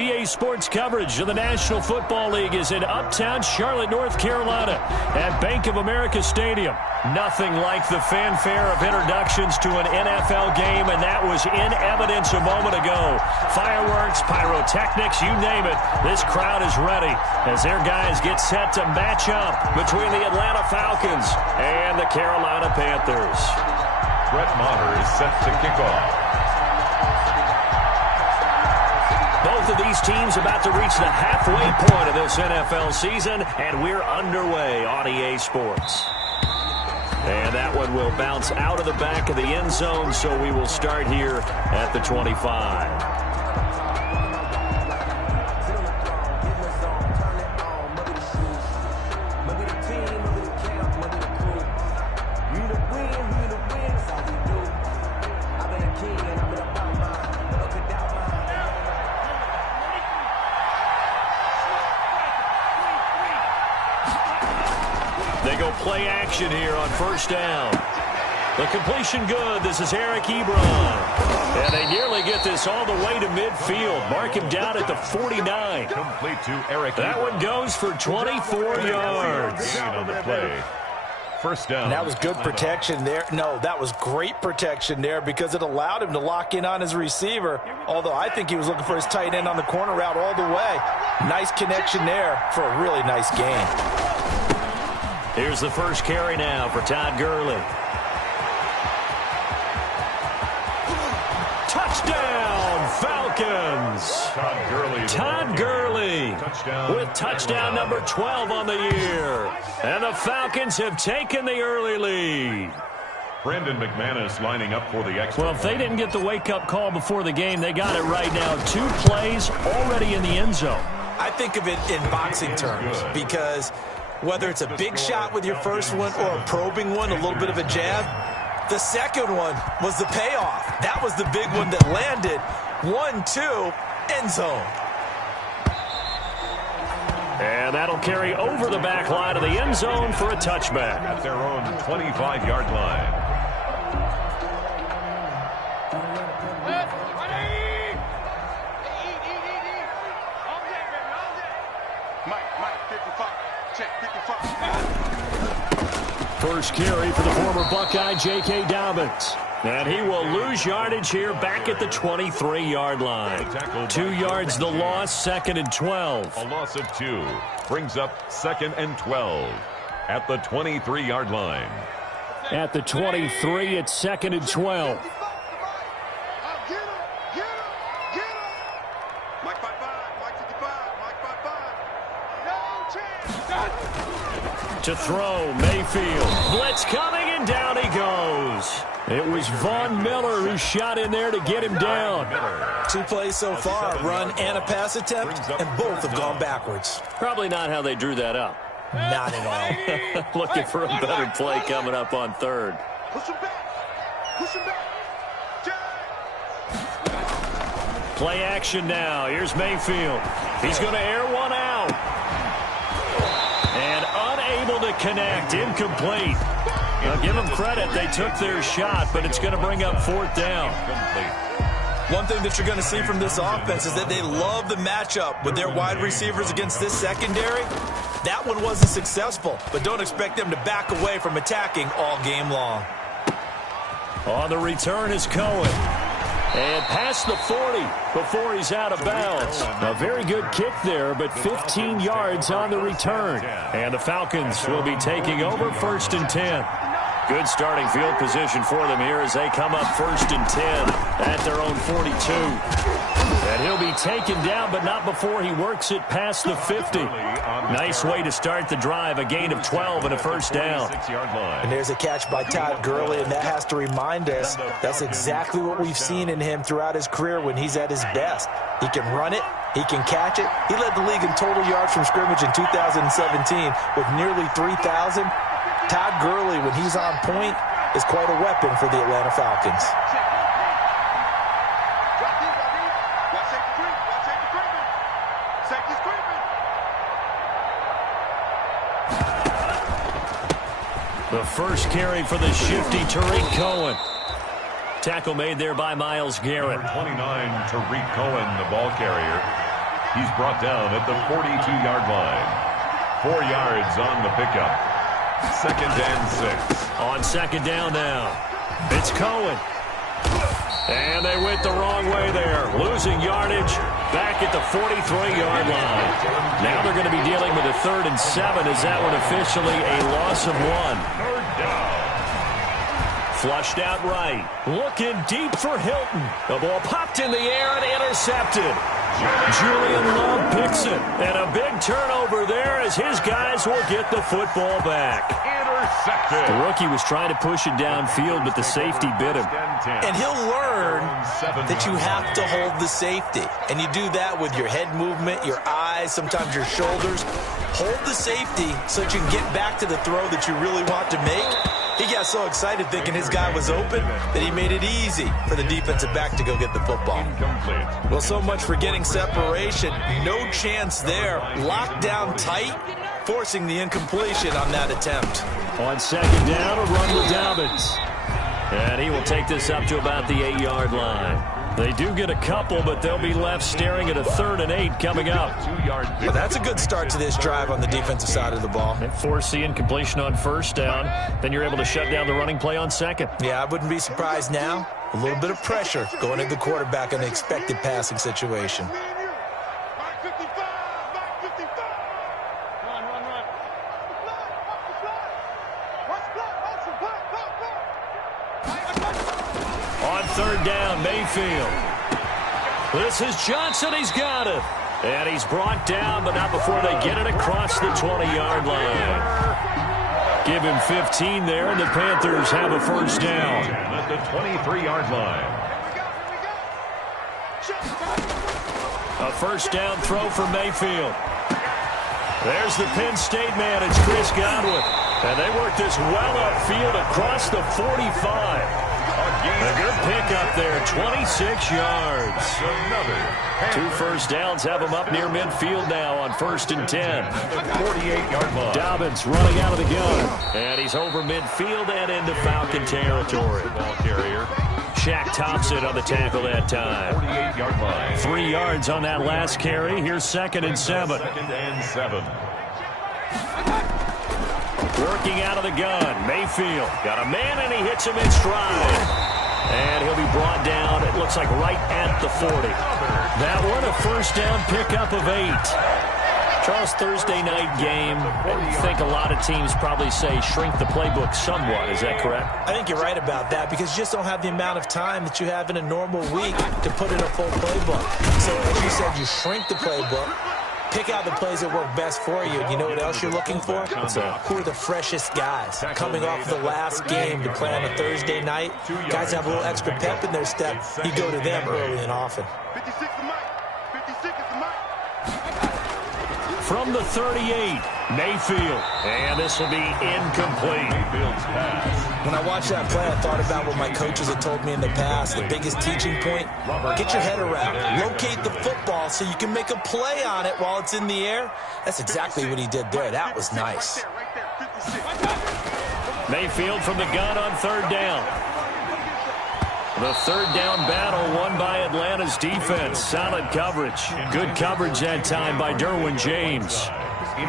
EA Sports coverage of the National Football League is in uptown Charlotte, North Carolina at Bank of America Stadium. Nothing like the fanfare of introductions to an NFL game, and that was in evidence a moment ago. Fireworks, pyrotechnics, you name it. This crowd is ready as their guys get set to match up between the Atlanta Falcons and the Carolina Panthers. Brett Maher is set to kick off. Both of these teams about to reach the halfway point of this NFL season, and we're underway on EA Sports. And that one will bounce out of the back of the end zone, so we will start here at the 25. They go play action here on first down. The completion good. This is Eric Ebron. And they nearly get this all the way to midfield. Mark him down at the 49. Complete to Eric. That one goes for 24 yards. Gain on the play. First down. And that was good protection there. No, that was great protection there because it allowed him to lock in on his receiver. Although I think he was looking for his tight end on the corner route all the way. Nice connection there for a really nice gain. Here's the first carry now for Todd Gurley. Touchdown, Falcons. Todd Gurley with touchdown number 12 on the year. And the Falcons have taken the early lead. Brandon McManus lining up for the extra. Well, if they didn't get the wake-up call before the game, they got it right now. 2 plays already in the end zone. I think of it in boxing terms because whether it's a big shot with your first one or a probing one, a little bit of a jab, the second one was the payoff. That was the big one that landed. 1-2, end zone. And that'll carry over the back line of the end zone for a touchback. At their own 25-yard line. First carry for the former Buckeye, J.K. Dobbins. And he will lose yardage here back at the 23-yard line. 2 yards the loss, 2nd and 12. A loss of 2 brings up 2nd and 12 at the 23-yard line. At the 23, it's 2nd and 12. To throw, Mayfield. Blitz coming, and down he goes. It was Von Miller who shot in there to get him down. 2 plays so far, a run and a pass attempt, and both have gone backwards. Probably not how they drew that up. Not at all. Looking for a better play coming up on 3rd. Play action now. Here's Mayfield. He's going to air one out. And unable to connect. Incomplete. Now, give them credit. They took their shot, but it's going to bring up 4th down. One thing that you're going to see from this offense is that they love the matchup with their wide receivers against this secondary. That one wasn't successful, but don't expect them to back away from attacking all game long. On the return is Cohen. And past the 40 before he's out of bounds. A very good kick there, but 15 yards on the return. And the Falcons will be taking over 1st and 10. Good starting field position for them here as they come up 1st and 10 at their own 42. And he'll be taken down, but not before he works it past the 50. Nice way to start the drive, a gain of 12 and a first down. And there's a catch by Todd Gurley, and that has to remind us that's exactly what we've seen in him throughout his career when he's at his best. He can run it. He can catch it. He led the league in total yards from scrimmage in 2017 with nearly 3,000. Todd Gurley, when he's on point, is quite a weapon for the Atlanta Falcons. The first carry for the shifty Tariq Cohen. Tackle made there by Myles Garrett. Number 29, Tariq Cohen, the ball carrier. He's brought down at the 42-yard line. 4 yards on the pickup. 2nd and 6. On 2nd down now. It's Cohen. And they went the wrong way there. Losing yardage back at the 43-yard line. Now they're going to be dealing with a 3rd and 7. Is that one officially a loss of 1? 3rd down. Flushed out right. Looking deep for Hilton. The ball popped in the air and intercepted. Julian Love picks it. And a big turnover there as his guys will get the football back. Intercepted. The rookie was trying to push it downfield, but the safety bit him. And he'll learn that you have to hold the safety. And you do that with your head movement, your eyes, sometimes your shoulders. Hold the safety so that you can get back to the throw that you really want to make. He got so excited thinking his guy was open that he made it easy for the defensive back to go get the football. Well, so much for getting separation. No chance there. Locked down tight, forcing the incompletion on that attempt. On 2nd down, a run with Dobbins. And he will take this up to about the 8-yard line. They do get a couple, but they'll be left staring at a 3rd and 8 coming up. Well, that's a good start to this drive on the defensive side of the ball. They force the incompletion on 1st down. Then you're able to shut down the running play on 2nd. Yeah, I wouldn't be surprised now. A little bit of pressure going at the quarterback in the expected passing situation. On 3rd down, Mayfield. This is Johnson. He's got it. And he's brought down, but not before they get it across the 20-yard line. Give him 15 there, and the Panthers have a 1st down. At the 23-yard line. A 1st down throw for Mayfield. There's the Penn State man. It's Chris Godwin. And they work this well upfield across the 45. A good pickup there, 26 yards. 2 1st downs have them up near midfield now on 1st and 10. 48-yard line. Dobbins running out of the gun. And he's over midfield and into Falcon territory. Ball carrier. Shaq Thompson on the tackle that time. 48-yard line. 3 yards on that last carry. Here's 2nd and 7. 2nd and 7. Working out of the gun. Mayfield got a man, and he hits him in stride. And he'll be brought down, it looks like, right at the 40. That one, a 1st down pickup of 8. Charles, Thursday night game, I think a lot of teams probably say shrink the playbook somewhat. Is that correct? I think you're right about that because you just don't have the amount of time that you have in a normal week to put in a full playbook. So, as you said, you shrink the playbook. Pick out the plays that work best for you. You know what else you're looking for? Who are the freshest guys coming off the last game to play on a Thursday night? Guys have a little extra pep in their step. You go to them early and often. From the 38, Mayfield. And this will be incomplete. When I watched that play, I thought about what my coaches had told me in the past. The biggest teaching point, get your head around it. Locate the football so you can make a play on it while it's in the air. That's exactly what he did there. That was nice. Mayfield from the gun on 3rd down. The 3rd down battle won by Atlanta's defense. Solid coverage. Good coverage that time by Derwin James.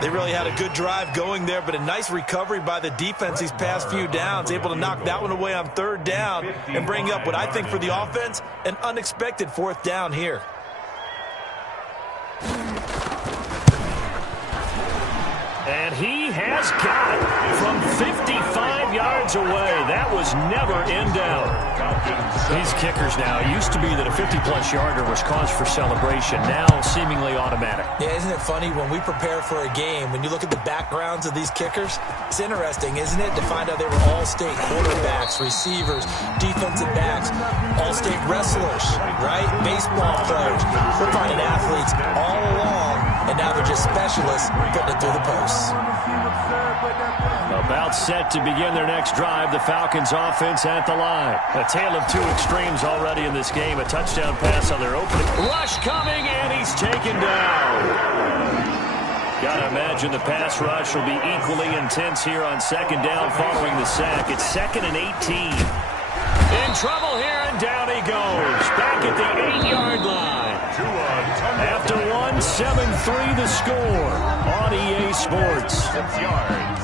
They really had a good drive going there, but a nice recovery by the defense these past few downs. Able to knock that one away on 3rd down and bring up what I think for the offense, an unexpected 4th down here. And he has got it from 55 yards away. That was never in doubt. These kickers now, it used to be that a 50-plus yarder was cause for celebration. Now seemingly automatic. Yeah, isn't it funny when we prepare for a game, when you look at the backgrounds of these kickers, it's interesting, isn't it, to find out they were all-state quarterbacks, receivers, defensive backs, all-state wrestlers, right? Baseball players. We're finding athletes all along, and now they're just specialists putting it through the posts. About set to begin their next drive. The Falcons offense at the line. A tale of 2 extremes already in this game. A touchdown pass on their opening. Rush coming, and he's taken down. Gotta imagine the pass rush will be equally intense here on 2nd down following the sack. It's 2nd and 18. In trouble here, and down he goes. Back at the 8-yard line. After one, 7-3 the score on EA Sports. 6 yards.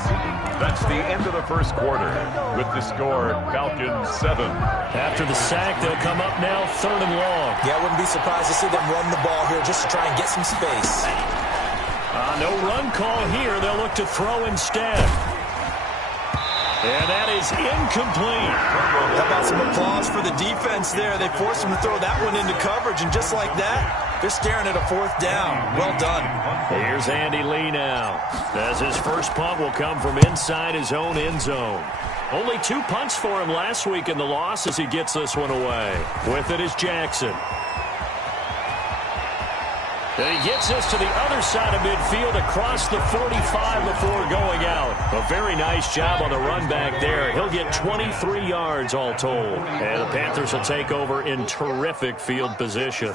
That's the end of the first quarter. With the score, Falcons 7. After the sack, they'll come up now 3rd and long. Yeah, I wouldn't be surprised to see them run the ball here just to try and get some space. No run call here. They'll look to throw instead. And that is incomplete. How about some applause for the defense there? They forced him to throw that one into coverage, and just like that, they're staring at a 4th down. Well done. Here's Andy Lee now, as his first punt will come from inside his own end zone. Only 2 punts for him last week in the loss as he gets this one away. With it is Jackson. And he gets this to the other side of midfield across the 45 before going out. A very nice job on the run back there. He'll get 23 yards all told. And the Panthers will take over in terrific field position.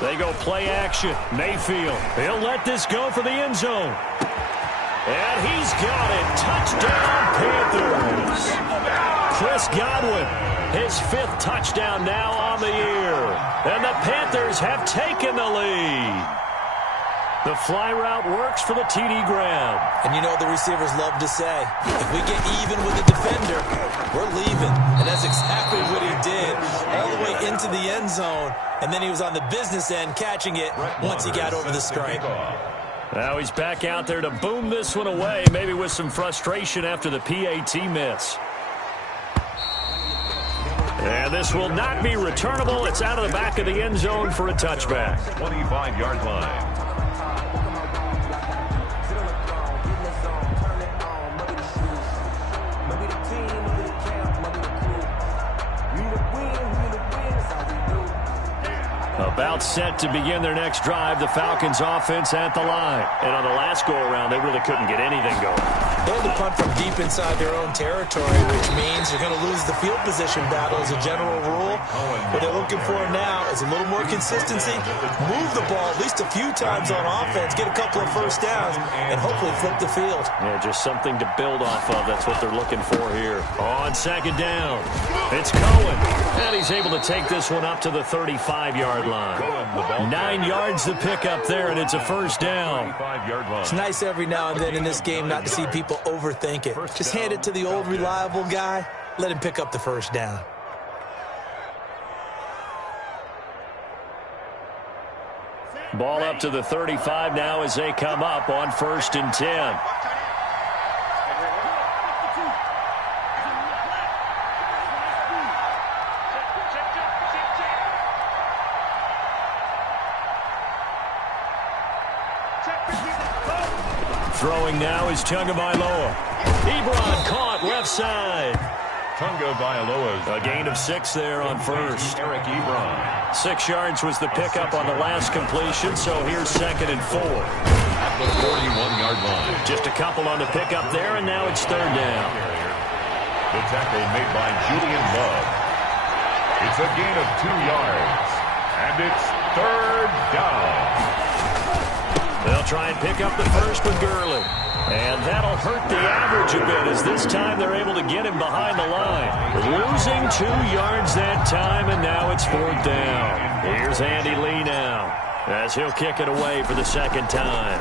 They go play action. Mayfield. He'll let this go for the end zone. And he's got it. Touchdown, Panthers. Chris Godwin, his 5th touchdown now on the year. And the Panthers have taken the lead. The fly route works for the TD grab. And you know the receivers love to say, if we get even with the defender, we're leaving. And that's exactly what he did, all the way into the end zone. And then he was on the business end catching it once he got over the stripe. Now he's back out there to boom this one away, maybe with some frustration after the PAT miss. And this will not be returnable. It's out of the back of the end zone for a touchback. 25-yard line. About set to begin their next drive, the Falcons offense at the line. And on the last go-around, they really couldn't get anything going. They had to punt from deep inside their own territory, which means you're going to lose the field position battle as a general rule. What they're looking for now is a little more consistency, move the ball at least a few times on offense, get a couple of first downs, and hopefully flip the field. Yeah, just something to build off of. That's what they're looking for here. On 2nd down, it's Cohen. And he's able to take this one up to the 35-yard line. 9 yards to pick up there, and it's a first down. It's nice every now and then in this game not to see people overthink it. Just hand it to the old reliable guy. Let him pick up the first down. Ball up to the 35 now as they come up on 1st and 10. Throwing now is Tagovailoa. Ebron caught left side. Tagovailoa's A gain of 6 there on first. Eric Ebron. 6 yards was the pickup on the last completion, so here's 2nd and 4. At the 41-yard line. Just a couple on the pickup there, and now it's 3rd down. The tackle made by Julian Love. It's a gain of 2 yards. And it's 3rd down. They'll try and pick up the first with Gurley. And that'll hurt the average a bit as this time they're able to get him behind the line. Losing 2 yards that time, and now it's 4th down. Here's Andy Lee now as he'll kick it away for the 2nd time.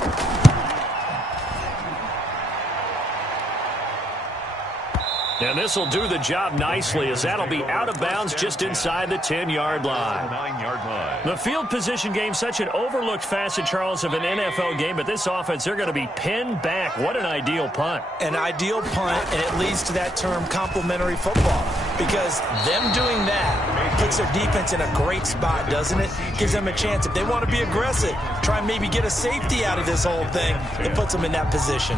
And this will do the job nicely as that'll be out of bounds just inside the 10-yard line. 9-yard line. The field position game, such an overlooked facet, Charles, of an NFL game, but this offense, they're going to be pinned back. What an ideal punt. An ideal punt, and it leads to that term complementary football, because them doing that puts their defense in a great spot, doesn't it? Gives them a chance. If they want to be aggressive, try and maybe get a safety out of this whole thing, it puts them in that position.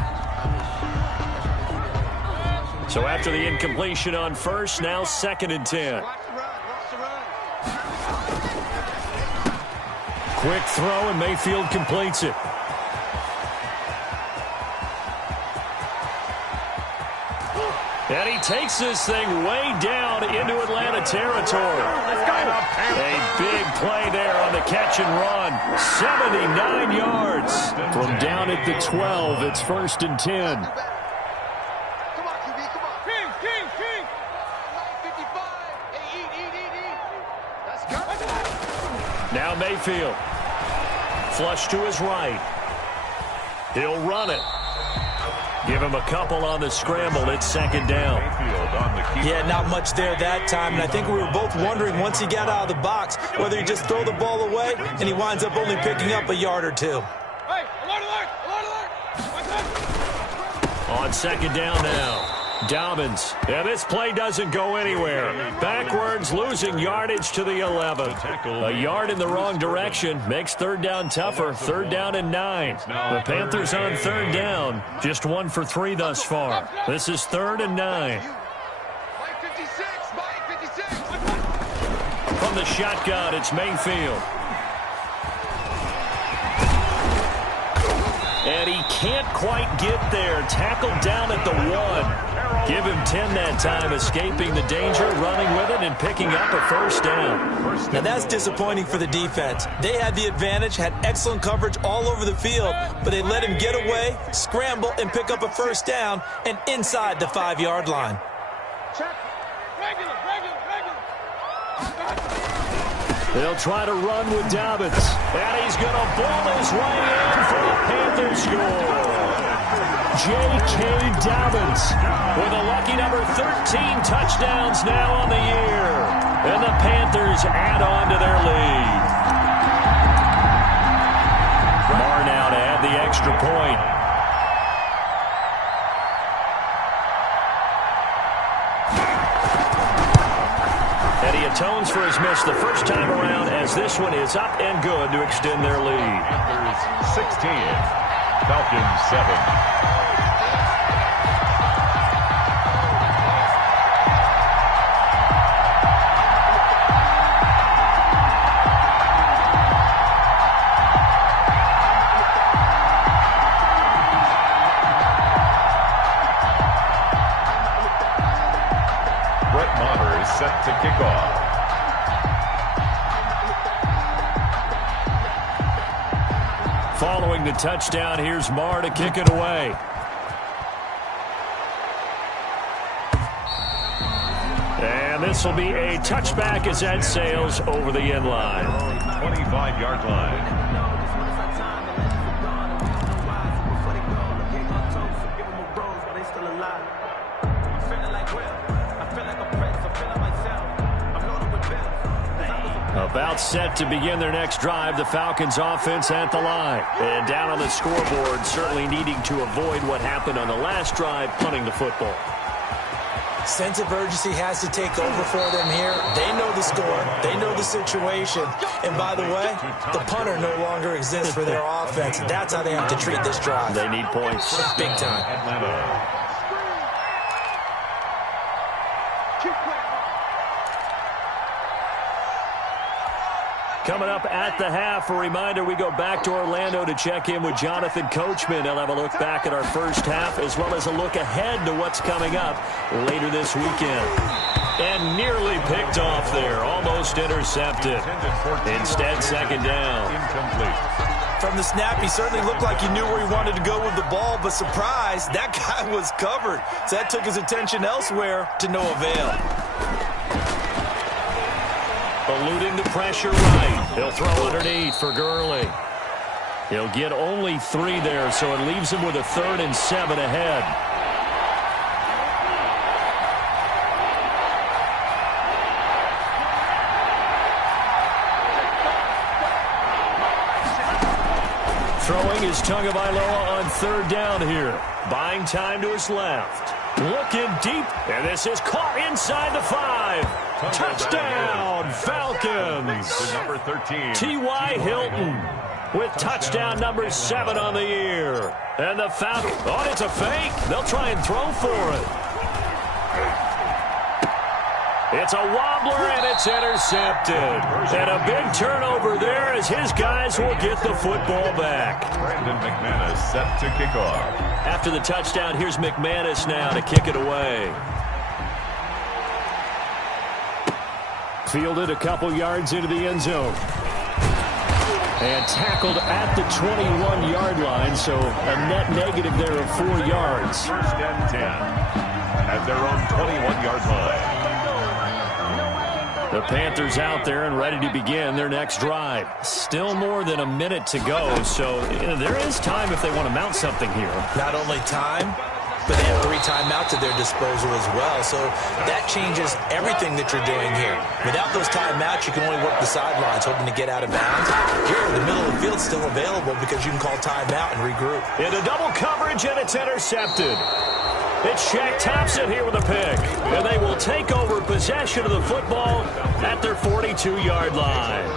So after the incompletion on first, now 2nd and 10. Quick throw, and Mayfield completes it. And he takes this thing way down into Atlanta territory. A big play there on the catch and run. 79 yards from down at the 12. It's 1st and 10. Now Mayfield. Flush to his right. He'll run it. Give him a couple on the scramble. It's second down. Yeah, not much there that time. And I think we were both wondering once he got out of the box whether he just throw the ball away and he winds up only picking up a yard or two. Hey, alert, alert, alert, alert. On second down now. Dobbins. And this play doesn't go anywhere. Backwards, losing yardage to the 11. A yard in the wrong direction makes third down tougher. Third down and 9. The Panthers on third down. Just 1 for 3 thus far. This is 3rd and 9. From the shotgun, it's Mayfield. And he can't quite get there. Tackled down at the 1. Give him 10 that time, escaping the danger, running with it, and picking up a first down. Now that's disappointing for the defense. They had the advantage, had excellent coverage all over the field, but they let him get away, scramble, and pick up a first down, and inside the 5-yard line. Check. Regular. They'll try to run with Dobbins, and he's going to ball his way in for a Panther score. J.K. Dobbins with a lucky number 13 touchdowns now on the year. And the Panthers add on to their lead. Marr now to add the extra point. And he atones for his miss the first time around as this one is up and good to extend their lead. Panthers 16, Falcons 7. Set to kick off. Following the touchdown, here's Marr to kick it away. And this will be a touchback as that sails over the end line. 25-yard line. About set to begin their next drive, the Falcons offense at the line. And down on the scoreboard, certainly needing to avoid what happened on the last drive, punting the football. Sense of urgency has to take over for them here. They know the score. They know the situation. And by the way, the punter no longer exists for their offense. That's how they have to treat this drive. They need points. Big time. Atlanta. Coming up at the half, a reminder, we go back to Orlando to check in with Jonathan Coachman. He'll have a look back at our first half as well as a look ahead to what's coming up later this weekend. And nearly picked off there, almost intercepted. Instead, second down. Incomplete. From the snap, he certainly looked like he knew where he wanted to go with the ball, but surprise, that guy was covered. So that took his attention elsewhere to no avail. Eluding the pressure right. He'll throw underneath for Gurley. He'll get only 3 there, so it leaves him with a 3rd and 7 ahead. Throwing is Tagovailoa on 3rd down here. Buying time to his left. Looking deep, and this is caught inside the 5. Touchdown, Falcons. Number 13. T.Y. Hilton with touchdown number 7 on the year. And the Falcons, oh, it's a fake. They'll try and throw for it. It's a wobbler, and it's intercepted. And a big turnover there as his guys will get the football back. Brandon McManus set to kick off. After the touchdown, here's McManus now to kick it away. Fielded a couple yards into the end zone. And tackled at the 21-yard line, so a net negative there of 4 yards. First and 10 at their own 21-yard line. The Panthers out there and ready to begin their next drive. Still more than a minute to go, so there is time if they want to mount something here. Not only time, but they have 3 timeouts at their disposal as well. So that changes everything that you're doing here. Without those timeouts, you can only work the sidelines, hoping to get out of bounds. Here, the middle of the field is still available because you can call timeout and regroup. Into double coverage, and it's intercepted. It's Shaq Thompson here with a pick. And they will take over possession of the football at their 42-yard line.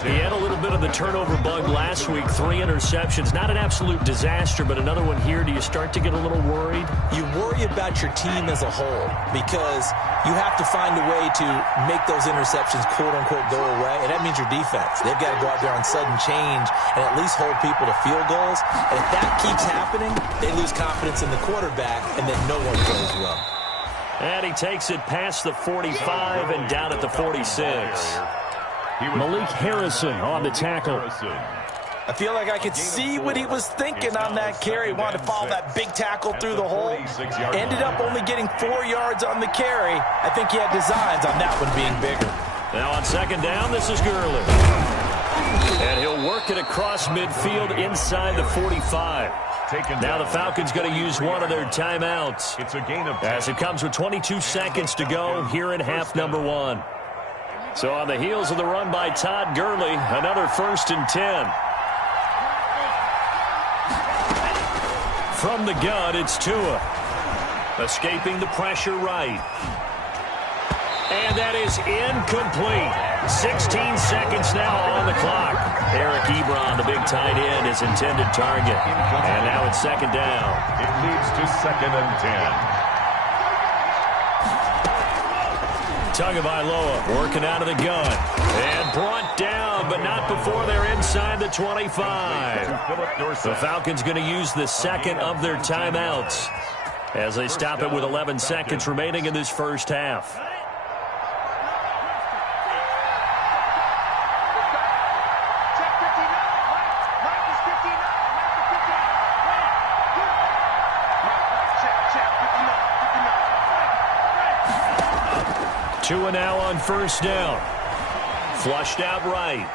He had a little bit of the turnover bug last week. 3 interceptions. Not an absolute disaster, but another one here. Do you start to get a little worried? You worry about your team as a whole because you have to find a way to make those interceptions, quote-unquote, go away, and that means your defense. They've got to go out there on sudden change and at least hold people to field goals. And if that keeps happening, they lose confidence in the quarterback, and then no one plays well. And he takes it past the 45 and down at the 46. Malik Harrison on the tackle. I feel like I could see what he was thinking on that carry. He wanted to follow that big tackle through the hole. Ended up only getting 4 yards on the carry. I think he had designs on that one being bigger. Now on second down, this is Gurley. And he'll work it across midfield inside the 45. Now the Falcons going to use one of their timeouts. It's a gain of 10. As it comes with 22 seconds to go here in half number 1. So on the heels of the run by Todd Gurley, another 1st and 10. From the gun, it's Tua. Escaping the pressure right. And that is incomplete. 16 seconds now on the clock. Eric Ebron, the big tight end, is intended target. And now it's second down. It leads to 2nd and 10. Tagovailoa working out of the gun. And brought down, but not before they're inside the 25. The Falcons going to use the second of their timeouts as they stop it with 11 seconds remaining in this first half. Tua now on first down. Flushed out right.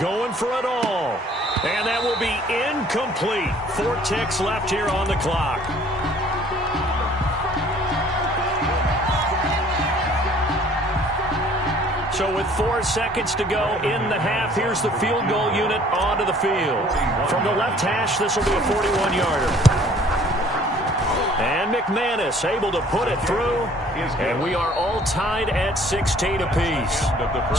Going for it all. And that will be incomplete. 4 ticks left here on the clock. So with 4 seconds to go in the half, here's the field goal unit onto the field. From the left hash, this will be a 41-yarder. And McManus able to put it through. And we are all tied at 16 apiece.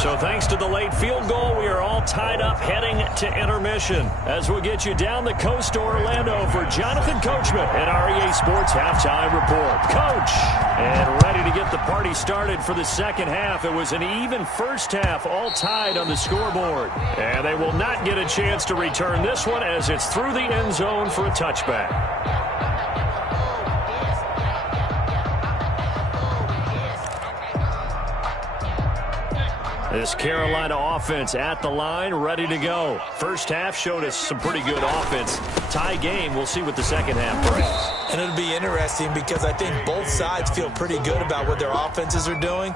So thanks to the late field goal, we are all tied up heading to intermission. As we'll get you down the coast to Orlando for Jonathan Coachman and our EA Sports Halftime Report. Coach, and ready to get the party started for the second half. It was an even first half, all tied on the scoreboard. And they will not get a chance to return this one as it's through the end zone for a touchback. This Carolina offense at the line, ready to go. First half showed us some pretty good offense. Tie game, we'll see what the second half brings. And it'll be interesting because I think both sides feel pretty good about what their offenses are doing.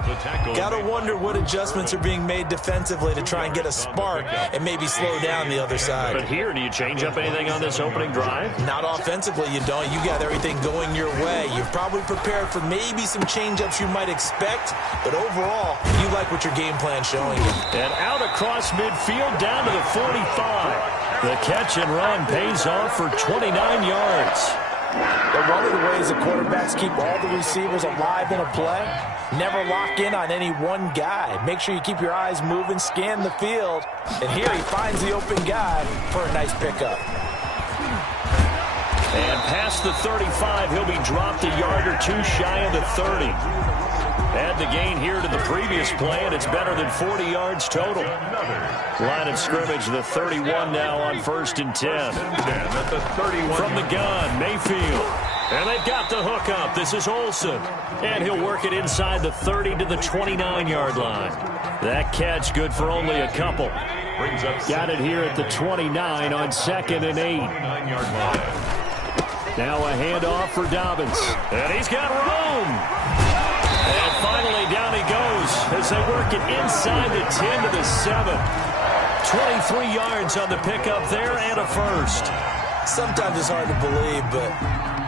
Got to wonder what adjustments are being made defensively to try and get a spark and maybe slow down the other side. But here, do you change up anything on this opening drive? Not offensively, you don't. You got everything going your way. You're probably prepared for maybe some change-ups you might expect, but overall, you like what your game plan's showing you. And out across midfield, down to the 45. The catch and run pays off for 29 yards. But one of the ways the quarterbacks keep all the receivers alive in a play, never lock in on any one guy. Make sure you keep your eyes moving, scan the field. And here he finds the open guy for a nice pickup. And past the 35, he'll be dropped a yard or two shy of the 30. Add the gain here to the previous play, and it's better than 40 yards total. Line of scrimmage, the 31 now on 1st and 10. From the gun, Mayfield. And they've got the hook up. This is Olsen. And he'll work it inside the 30 to the 29-yard line. That catch good for only a couple. Got it here at the 29 on 2nd and 8. Now a handoff for Dobbins. And he's got room. And finally down he goes. as they work it inside the 10 to the 7. 23 yards on the pickup there and a first. Sometimes it's hard to believe, but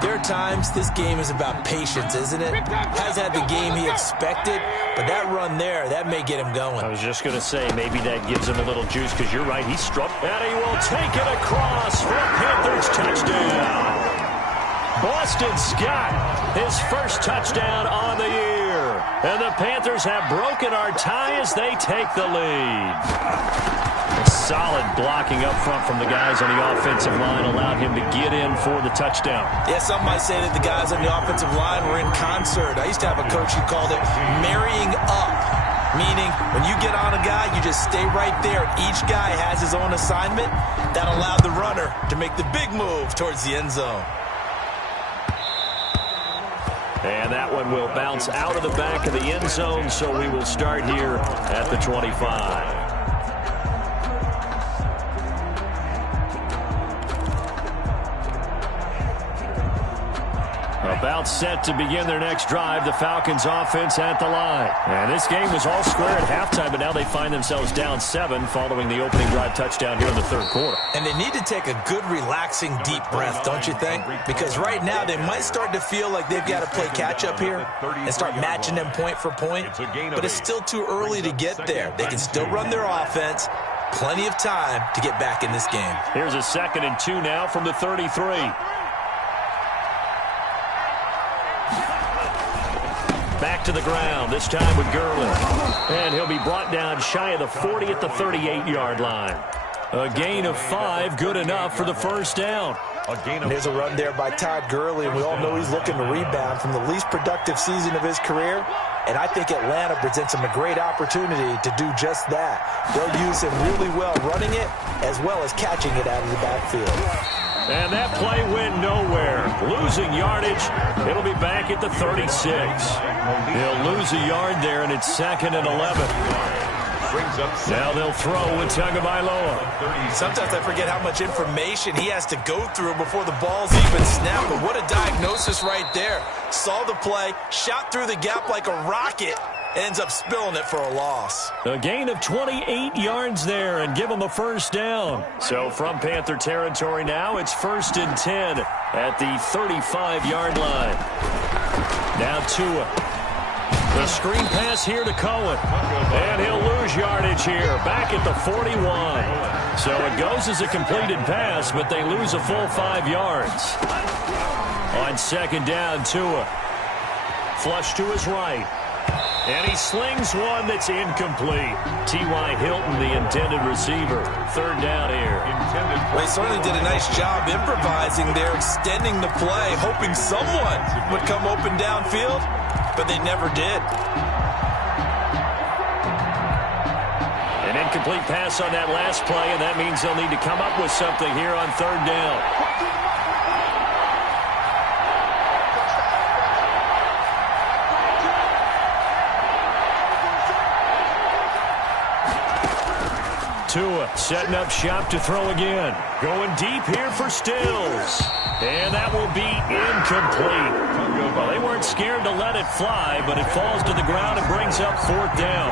there are times this game is about patience, isn't it? Hasn't had the game he expected, but that run there, that may get him going. I was just going to say, maybe that gives him a little juice, because you're right, he's struck. And he will take it across for a Panthers touchdown. Boston Scott, his first touchdown on the year. And the Panthers have broken our tie as they take the lead. A solid blocking up front from the guys on the offensive line allowed him to get in for the touchdown. Yeah, some might say that the guys on the offensive line were in concert. I used to have a coach who called it marrying up, meaning when you get on a guy, you just stay right there. Each guy has his own assignment. That allowed the runner to make the big move towards the end zone. And that one will bounce out of the back of the end zone, so we will start here at the 25. About set to begin their next drive, the Falcons offense at the line. And this game was all square at halftime, but now they find themselves down 7 following the opening drive touchdown here in the third quarter. And they need to take a good, relaxing, deep breath, don't you think? Because right now they might start to feel like they've got to play catch-up here and start matching them point for point. But it's still too early to get there. They can still run their offense. Plenty of time to get back in this game. Here's a 2nd and 2 now from the 33. Back to the ground, this time with Gurley. And he'll be brought down shy of the 40 at the 38-yard line. A gain of 5, good enough for the first down. And there's a run there by Todd Gurley, and we all know he's looking to rebound from the least productive season of his career. And I think Atlanta presents him a great opportunity to do just that. They'll use him really well running it as well as catching it out of the backfield. And that play went nowhere. Losing yardage. It'll be back at the 36. He'll lose a yard there, and it's 2nd and 11. Now they'll throw with Tagovailoa. Sometimes I forget how much information he has to go through before the ball's even snapped. But what a diagnosis right there. Saw the play, shot through the gap like a rocket, ends up spilling it for a loss. A gain of 28 yards there and give him a first down. So from Panther territory now, it's 1st and 10 at the 35-yard line. Now Tua. The screen pass here to Cohen. And he'll lose yardage here, back at the 41. So it goes as a completed pass, but they lose a full 5 yards. On 2nd down, Tua. Flush to his right. And he slings one that's incomplete. T.Y. Hilton, the intended receiver. 3rd down here. Well, he certainly did a nice job improvising there, extending the play, hoping someone would come open downfield, but they never did. An incomplete pass on that last play, and that means they'll need to come up with something here on 3rd down. Tua setting up shop to throw again. Going deep here for Stills. And that will be incomplete. Well, they weren't scared to let it fly, but it falls to the ground and brings up 4th down.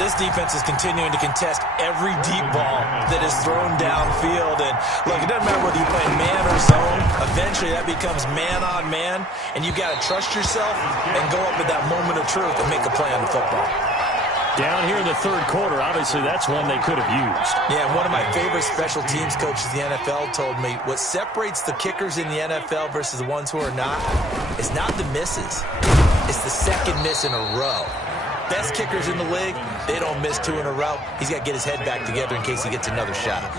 This defense is continuing to contest every deep ball that is thrown downfield. And look, it doesn't matter whether you play man or zone. Eventually that becomes man on man. And you got to trust yourself and go up at that moment of truth and make a play on the football. Down here in the 3rd quarter, obviously that's one they could have used. Yeah, one of my favorite special teams coaches in the NFL told me what separates the kickers in the NFL versus the ones who are not is not the misses. It's the second miss in a row. Best kickers in the league, they don't miss 2 in a row. He's got to get his head back together in case he gets another shot.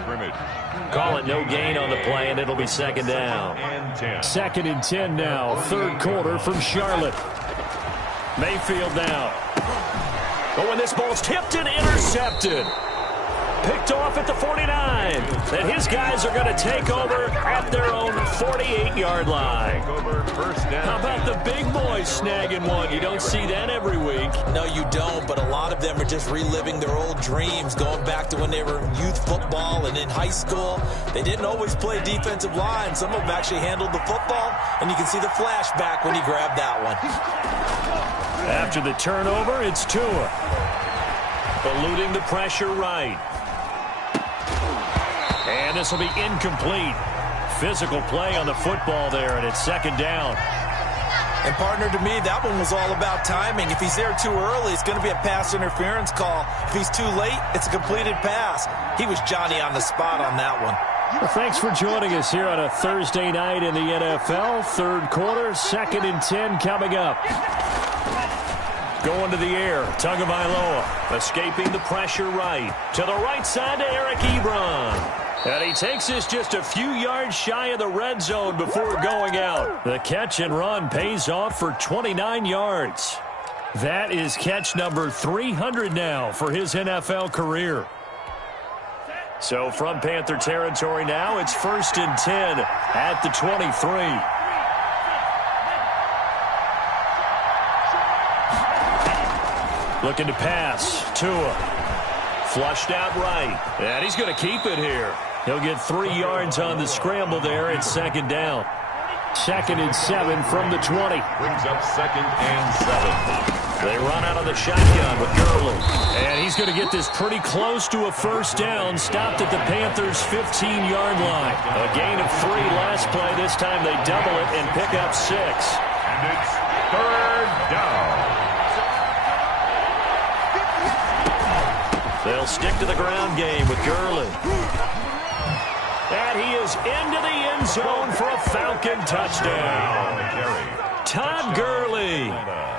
Call it no gain on the play, and it'll be 2nd down. 2nd and 10 now, 3rd quarter from Charlotte. Mayfield now. But when this ball's tipped and intercepted. Picked off at the 49. And his guys are going to take over at their own 48-yard line. How about the big boys snagging one? You don't see that every week. No, you don't, but a lot of them are just reliving their old dreams, going back to when they were in youth football and in high school. They didn't always play defensive line. Some of them actually handled the football, and you can see the flashback when he grabbed that one. After the turnover, it's Tua. Eluding the pressure right. And this will be incomplete. Physical play on the football there, and it's second down. And, partner, to me, that one was all about timing. If he's there too early, it's going to be a pass interference call. If he's too late, it's a completed pass. He was Johnny on the spot on that one. Well, thanks for joining us here on a Thursday night in the NFL. Third quarter, 2nd and 10 coming up. Going to the air, Tagovailoa escaping the pressure right. To the right side to Eric Ebron. And he takes this just a few yards shy of the red zone before going out. The catch and run pays off for 29 yards. That is catch number 300 now for his NFL career. So from Panther territory now, it's 1st and 10 at the 23. Looking to pass. Tua. Flushed out right. And he's going to keep it here. He'll get 3 yards on the scramble there. It's second down. 2nd and 7 from the 20. Brings up 2nd and 7. They run out of the shotgun with Gurley. And he's going to get this pretty close to a first down. Stopped at the Panthers' 15-yard line. A gain of 3 last play. This time they double it and pick up 6. And it's 3rd down. They'll stick to the ground game with Gurley. And he is into the end zone for a Falcon touchdown. Todd Gurley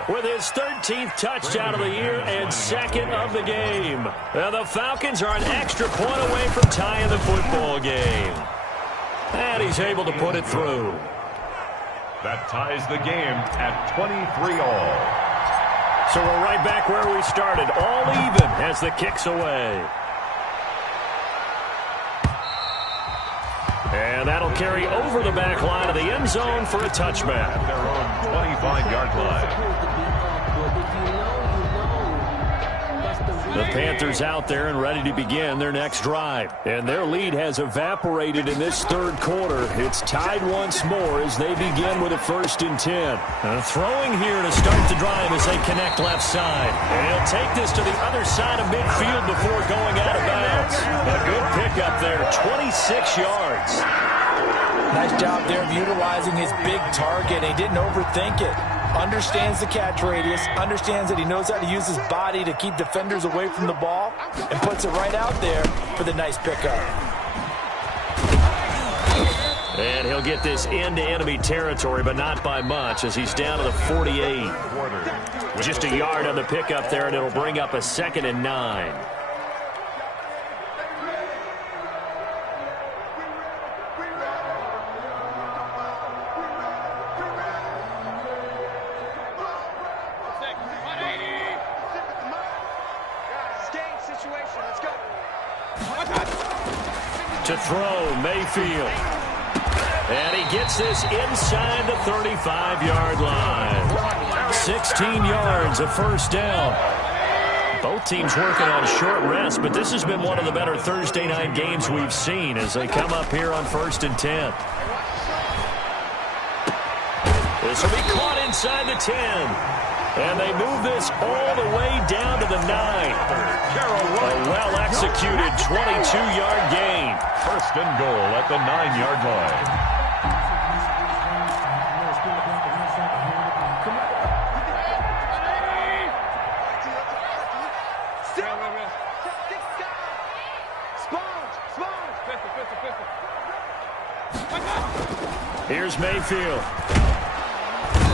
with his 13th touchdown of the year and 2nd of the game. And the Falcons are an extra point away from tying the football game. And he's able to put it through. That ties the game at 23 all. So we're right back where we started, all even as the kick's away. And that'll carry over the back line of the end zone for a touchback. Their own 25-yard line. The Panthers out there and ready to begin their next drive. And their lead has evaporated in this third quarter. It's tied once more as they begin with a 1st and 10. Throwing here to start the drive as they connect left side. And he'll take this to the other side of midfield before going out of bounds. A good pickup there, 26 yards. Nice job there of utilizing his big target. He didn't overthink it. Understands the catch radius, understands that he knows how to use his body to keep defenders away from the ball, and puts it right out there for the nice pickup. And he'll get this into enemy territory, but not by much, as he's down to the 48. Just a yard on the pickup there, and it'll bring up a 2nd and 9. To throw, Mayfield. And he gets this inside the 35-yard line. 16 yards, a first down. Both teams working on short rest, but this has been one of the better Thursday night games we've seen as they come up here on 1st and 10. This will be caught inside the 10. And they move this all the way down to the 9. A well-executed 22-yard gain. 1st and goal at the 9-yard line. Here's Mayfield.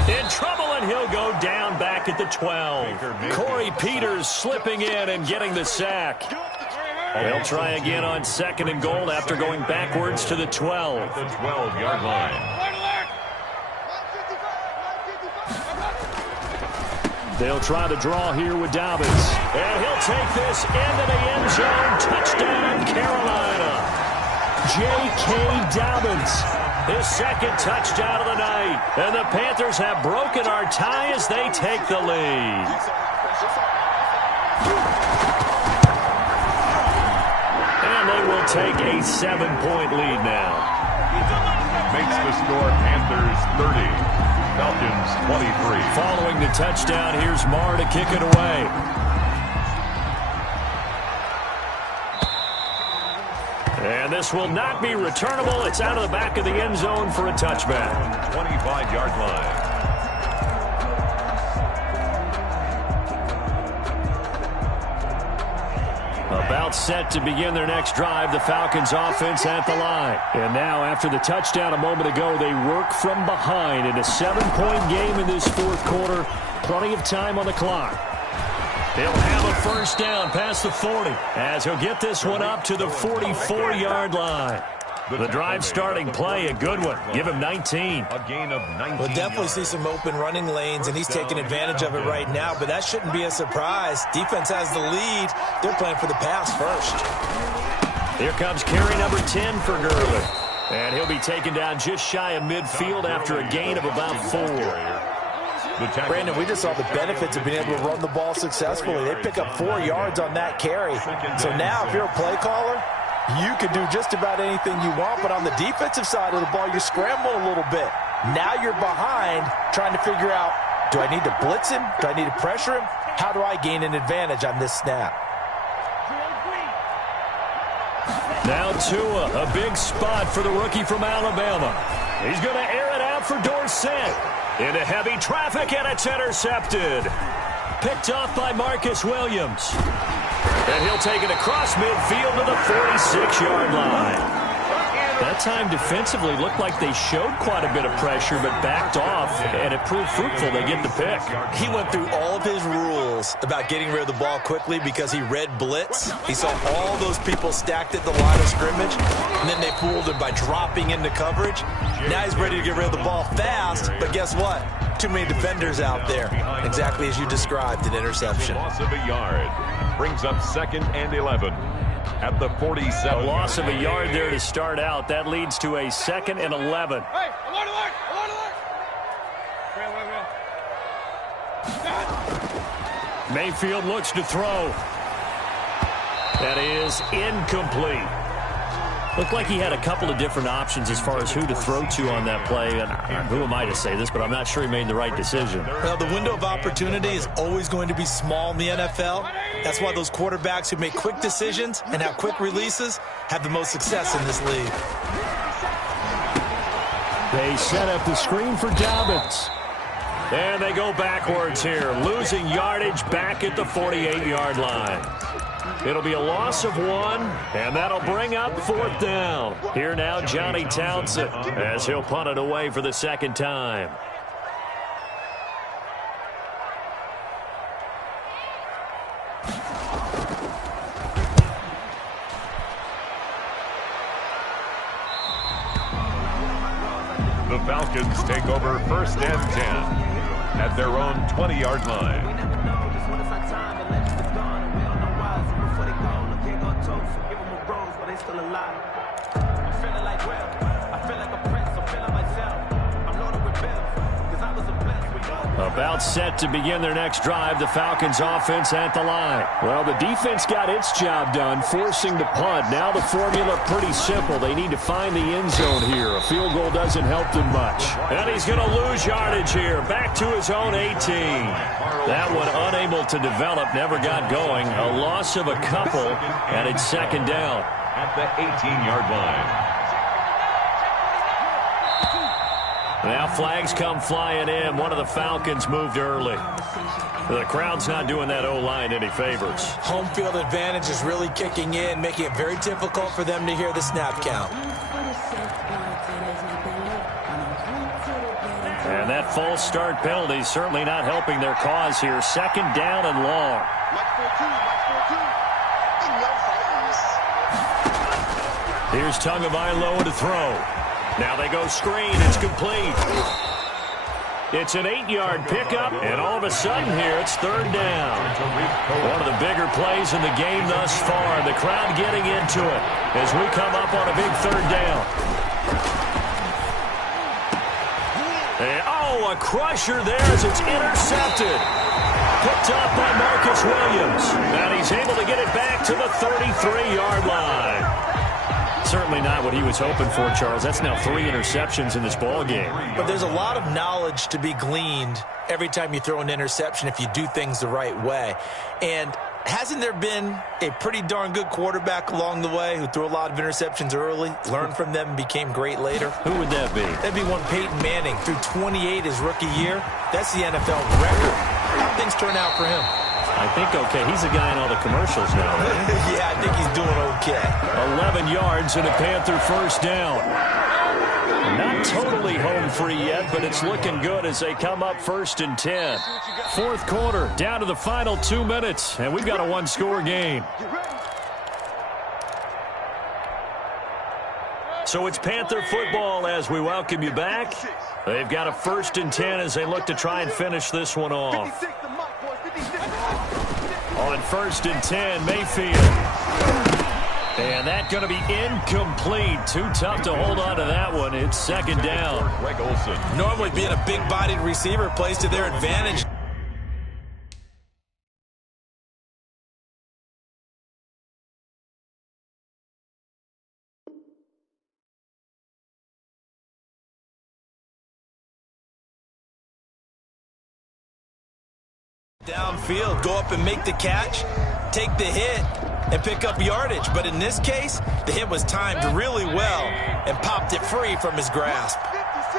In trouble, and he'll go down back at the 12. Corey Peters slipping in and getting the sack. They'll try again on 2nd and goal after going backwards to the 12. The 12-yard line. They'll try the draw here with Dobbins. And he'll take this into the end zone. Touchdown, Carolina. J.K. Dobbins. His 2nd touchdown of the night. And the Panthers have broken our tie as they take the lead. And they will take a 7-point lead now. Makes the score Panthers 30, Falcons 23. Following the touchdown, here's Marr to kick it away. And this will not be returnable. It's out of the back of the end zone for a touchback. 25-yard line. About set to begin their next drive, the Falcons offense at the line. And now, after the touchdown a moment ago, they work from behind in a 7-point game in this fourth quarter. Plenty of time on the clock. They'll have a first down past the 40 as he'll get this one up to the 44-yard line. The drive starting play, a good one. Give him 19. A gain of 19. We'll definitely see some open running lanes, and he's taking advantage of it right now, but that shouldn't be a surprise. Defense has the lead. They're playing for the pass first. Here comes carry number 10 for Gurley. And he'll be taken down just shy of midfield after a gain of about 4. Brandon, we just saw the benefits of being able to run the ball successfully. They pick up 4 yards on that carry. So now if you're a play caller, you can do just about anything you want, but on the defensive side of the ball, you're scrambling a little bit. Now you're behind trying to figure out, do I need to blitz him? Do I need to pressure him? How do I gain an advantage on this snap? Now Tua, a big spot for the rookie from Alabama. He's going to air it out for Dorsett. Into heavy traffic, and it's intercepted. Picked off by Marcus Williams. And he'll take it across midfield to the 46-yard line. That time defensively looked like they showed quite a bit of pressure but backed off, and it proved fruitful. They get the pick. He went through all of his rules about getting rid of the ball quickly because he read blitz. He saw all those people stacked at the line of scrimmage, and then they fooled him by dropping into coverage. Now he's ready to get rid of the ball fast, but guess what? Too many defenders out there. Exactly as you described, an interception. Loss of a yard brings up 2nd and 11 at the 47. A loss of a yard there to start out. That leads to a 2nd and 11. Hey, alert, alert, alert, alert. Mayfield looks to throw. That is incomplete. Looked like he had a couple of different options as far as who to throw to on that play. And who am I to say this, but I'm not sure he made the right decision. Well, the window of opportunity is always going to be small in the NFL. That's why those quarterbacks who make quick decisions and have quick releases have the most success in this league. They set up the screen for Dobbins. And they go backwards here, losing yardage back at the 48-yard line. It'll be a loss of 1, and that'll bring up 4th down. Here now, Johnny Townsend, as he'll punt it away for the 2nd time. The Falcons take over 1st and 10 at their own 20-yard line. About set to begin their next drive, the Falcons offense at the line. Well, the defense got its job done, forcing the punt. Now the formula pretty simple. They need to find the end zone here. A field goal doesn't help them much. And he's going to lose yardage here, back to his own 18. That one unable to develop, never got going. A loss of a couple, and it's 2nd down. At the 18-yard line. Now flags come flying in. One of the Falcons moved early. The crowd's not doing that O-line any favors. Home field advantage is really kicking in, making it very difficult for them to hear the snap count. And that false start penalty is certainly not helping their cause here. 2nd down and long. Here's Tagovailoa to throw. Now they go screen. It's complete. It's an 8-yard pickup, and all of a sudden here it's 3rd down. One of the bigger plays in the game thus far. The crowd getting into it as we come up on a big 3rd down. And, a crusher there as it's intercepted. Picked up by Marcus Williams. And he's able to get it back to the 33-yard line. certainly not what he was hoping for, Charles. That's now 3 interceptions in this ball game. But there's a lot of knowledge to be gleaned every time you throw an interception if you do things the right way. And hasn't there been a pretty darn good quarterback along the way who threw a lot of interceptions early, learned from them, and became great later? Who would that be? That'd be one Peyton Manning. Threw 28 his rookie year. That's the NFL record. How things turn out for him? I think okay. He's a guy in all the commercials now, right? Yeah, I think he's doing okay. 11 yards and a Panther first down. Not totally home free yet, but it's looking good as they come up 1st and 10. Fourth quarter, down to the final 2 minutes, and we've got a one-score game. So it's Panther football as we welcome you back. They've got a 1st and 10 as they look to try and finish this one off. On 1st and 10, Mayfield. And that's going to be incomplete. Too tough to hold on to that one. It's 2nd down. Greg Olsen. Normally being a big-bodied receiver plays to their advantage. Downfield, go up and make the catch, take the hit, and pick up yardage. But in this case, the hit was timed really well and popped it free from his grasp.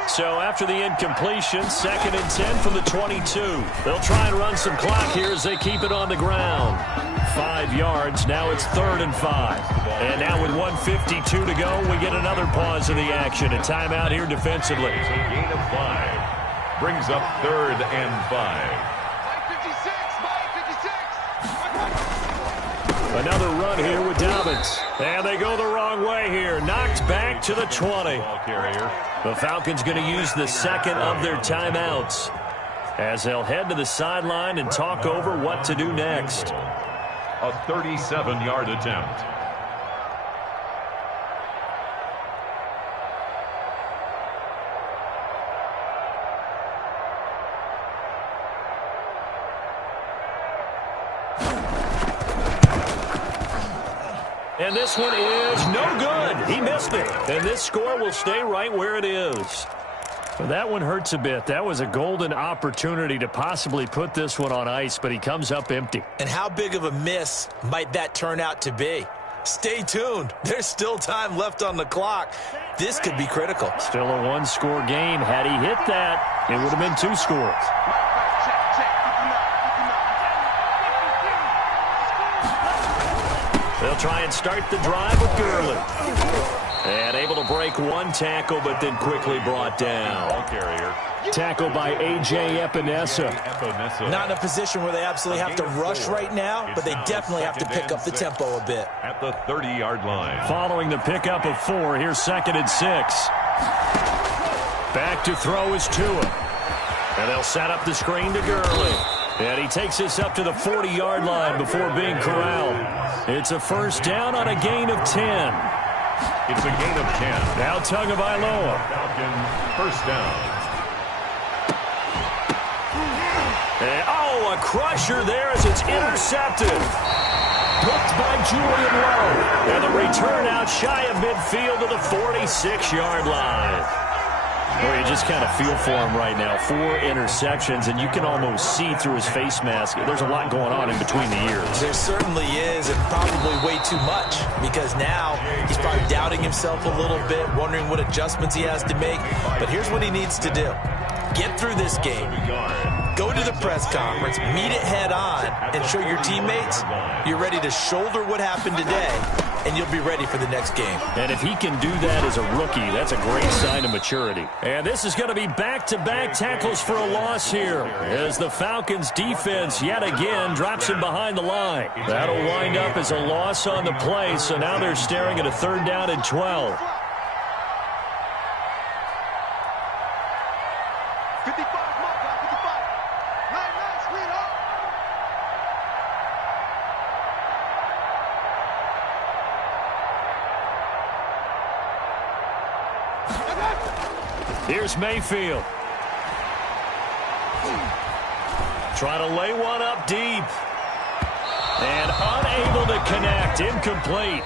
So after the incompletion, 2nd and 10 from the 22. They'll try and run some clock here as they keep it on the ground. 5 yards. Now it's 3rd and 5. And now with 1:52 to go, we get another pause in the action. A timeout here defensively. It's a gain of 5. Brings up 3rd and 5. Another run here with Dobbins. And they go the wrong way here. Knocked back to the 20. The Falcons going to use the 2nd of their timeouts as they'll head to the sideline and talk over what to do next. A 37-yard attempt. And this one is no good. He missed it. And this score will stay right where it is. Well, that one hurts a bit. That was a golden opportunity to possibly put this one on ice, but he comes up empty. And how big of a miss might that turn out to be? Stay tuned. There's still time left on the clock. This could be critical. Still a one-score game. Had he hit that, it would have been 2 scores. They'll try and start the drive with Gurley. And able to break one tackle, but then quickly brought down. Ball carrier. Tackle by A.J. Epinesa. Not in a position where they absolutely have to rush right now, but they definitely have to pick up the tempo a bit. At the 30-yard line. Following the pickup of 4, here's 2nd and 6. Back to throw is Tua. And they'll set up the screen to Gurley. And he takes this up to the 40-yard line before being corralled. It's a first down on a gain of 10. It's a gain of 10. Now Tagovailoa. Falcons first down. And, a crusher there as it's intercepted. Picked by Julian Lowe. And the return out shy of midfield to the 46-yard line. Well, you just kind of feel for him right now. 4 interceptions, and you can almost see through his face mask. There's a lot going on in between the ears. There certainly is, and probably way too much, because now he's probably doubting himself a little bit, wondering what adjustments he has to make. But here's what he needs to do. Get through this game. Go to the press conference, meet it head on, and show your teammates you're ready to shoulder what happened today, and you'll be ready for the next game. And if he can do that as a rookie, that's a great sign of maturity. And this is going to be back-to-back tackles for a loss here as the Falcons defense yet again drops him behind the line. That'll wind up as a loss on the play, so now they're staring at a 3rd down and 12. 55, 55. Nice, sweetheart. Here's Mayfield. Trying to lay one up deep. And unable to connect. Incomplete.